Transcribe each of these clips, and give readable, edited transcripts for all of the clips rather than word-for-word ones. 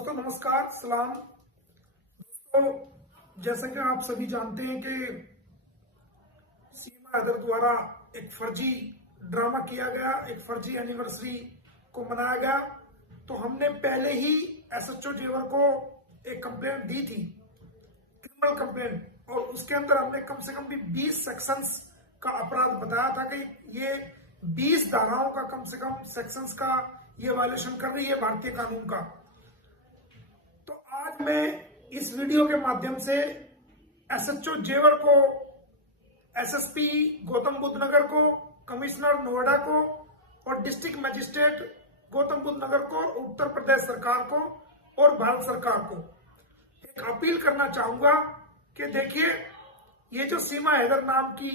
दोस्तों नमस्कार सलाम। दोस्तों जैसा कि आप सभी जानते हैं कि सीमा हैदर द्वारा एक फर्जी ड्रामा किया गया, एक फर्जी एनिवर्सरी को मनाया गया। तो हमने पहले ही एसएचओ जेवर को एक कंप्लेंट दी थी, क्रिमिनल कंप्लेंट, और उसके अंदर हमने कम से कम भी 20 सेक्शंस का अपराध बताया था कि ये 20 धाराओं का कम से कम सेक्शंस का ये वायलेशन कर रही है भारतीय कानून का। तो आज मैं इस वीडियो के माध्यम से एसएचओ जेवर को, एसएसपी गौतम बुद्ध नगर को, कमिश्नर नोएडा को और डिस्ट्रिक्ट मजिस्ट्रेट गौतम बुद्ध नगर को, उत्तर प्रदेश सरकार को और भारत सरकार को एक अपील करना चाहूंगा कि देखिए, ये जो सीमा हैदर नाम की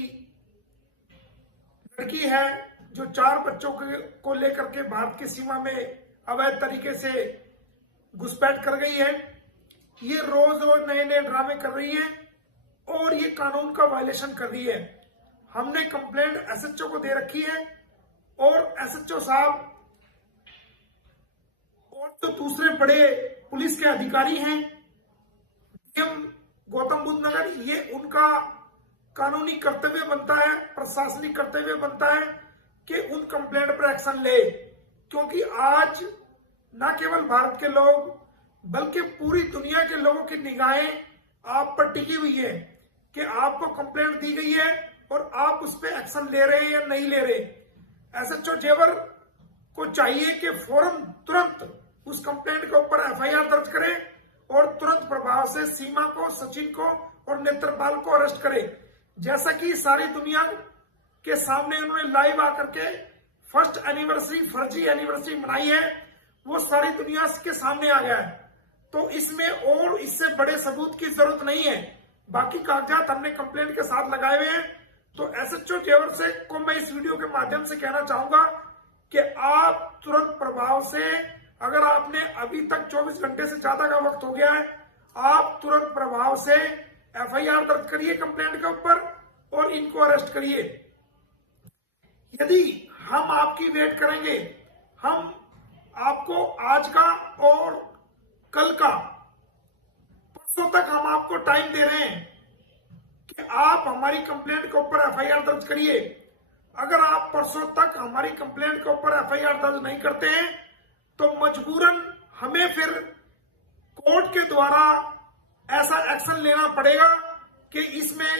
लड़की है जो 4 बच्चों को लेकर के भारत की सीमा में अवैध तरीके से घुसपैठ कर गई है, ये रोज रोज नए नए ड्रामे कर रही है और ये कानून का वायलेशन कर रही है। हमने कंप्लेंट एसएचओ को दे रखी है और एसएचओ साहब और जो दूसरे बड़े पुलिस के अधिकारी हैं, डीएम गौतम बुद्ध नगर, ये उनका कानूनी कर्तव्य बनता है, प्रशासनिक कर्तव्य बनता है कि उन कंप्लेंट पर एक्शन ले, क्योंकि आज न केवल भारत के लोग बल्कि पूरी दुनिया के लोगों की निगाहें आप पर टिकी हुई है कि आपको कंप्लेंट दी गई है और आप उस पर एक्शन ले रहे हैं या नहीं ले रहे। एसएचओ जेवर को चाहिए कि फौरन तुरंत उस कंप्लेंट के ऊपर एफआईआर दर्ज करे और तुरंत प्रभाव से सीमा को, सचिन को और नेत्रपाल को अरेस्ट करे। जैसा कि सारी दुनिया के सामने उन्होंने लाइव आकर के फर्स्ट एनिवर्सरी, फर्जी एनिवर्सरी मनाई है, वो सारी दुनिया के सामने आ गया है। तो इसमें और इससे बड़े सबूत की जरूरत नहीं है। बाकी कागजात हमने कंप्लेंट के साथ लगाए हुए हैं। तो एसएचओ जेवर से को मैं इस वीडियो के माध्यम से कहना चाहूंगा कि आप तुरंत प्रभाव से, अगर आपने अभी तक 24 घंटे से ज्यादा का वक्त हो गया है, आप तुरंत प्रभाव से एफआईआर दर्ज करिए कंप्लेंट के ऊपर और इनको अरेस्ट करिए। यदि हम आपकी वेट करेंगे, हम आपको आज का और कल का, परसों तक हम आपको टाइम दे रहे हैं कि आप हमारी कंप्लेंट के ऊपर एफआईआर दर्ज करिए। अगर आप परसों तक हमारी कंप्लेंट के ऊपर एफआईआर दर्ज नहीं करते हैं तो मजबूरन हमें फिर कोर्ट के द्वारा ऐसा एक्शन लेना पड़ेगा कि इसमें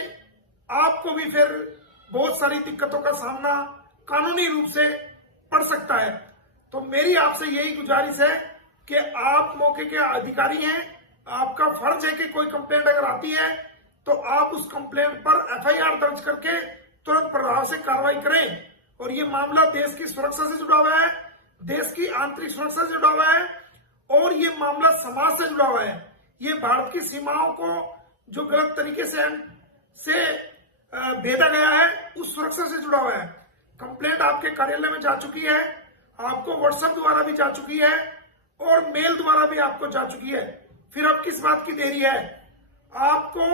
आपको भी फिर बहुत सारी दिक्कतों का सामना कानूनी रूप से पड़ सकता है। तो मेरी आपसे यही गुजारिश है कि आप मौके के अधिकारी हैं, आपका फर्ज है कि कोई कंप्लेंट अगर आती है तो आप उस कंप्लेंट पर एफआईआर दर्ज करके तुरंत प्रभाव से कार्रवाई करें। और ये मामला देश की सुरक्षा से जुड़ा हुआ है, देश की आंतरिक सुरक्षा से जुड़ा हुआ है और ये मामला समाज से जुड़ा हुआ है। ये भारत की सीमाओं को जो गलत तरीके से भेदा गया है, उस सुरक्षा से जुड़ा हुआ है। कंप्लेंट आपके कार्यालय में जा चुकी है, आपको व्हाट्सएप द्वारा भी जा चुकी है और मेल द्वारा भी आपको जा चुकी है। फिर अब किस बात की देरी है? आपको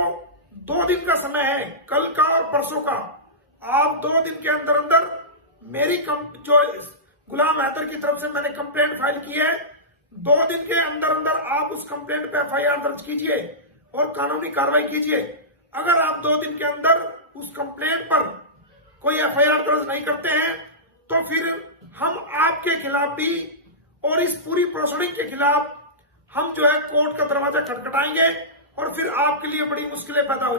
2 दिन का समय है, कल का और परसों का। आप 2 दिन के अंदर अंदर मेरी जो गुलाम हैदर की तरफ से मैंने कंप्लेंट फाइल की है, 2 दिन के अंदर अंदर आप उस कंप्लेंट पे एफआईआर दर्ज कीजिए और कानूनी कार्रवाई कीजिए। अगर आप 2 दिन के अंदर उस कंप्लेंट पर कोई एफआईआर दर्ज नहीं करते हैं तो फिर हम आपके खिलाफ भी और इस पूरी प्रोसीडिंग के खिलाफ हम जो है कोर्ट का दरवाजा खटखटाएंगे और फिर आपके लिए बड़ी मुश्किलें पैदा हो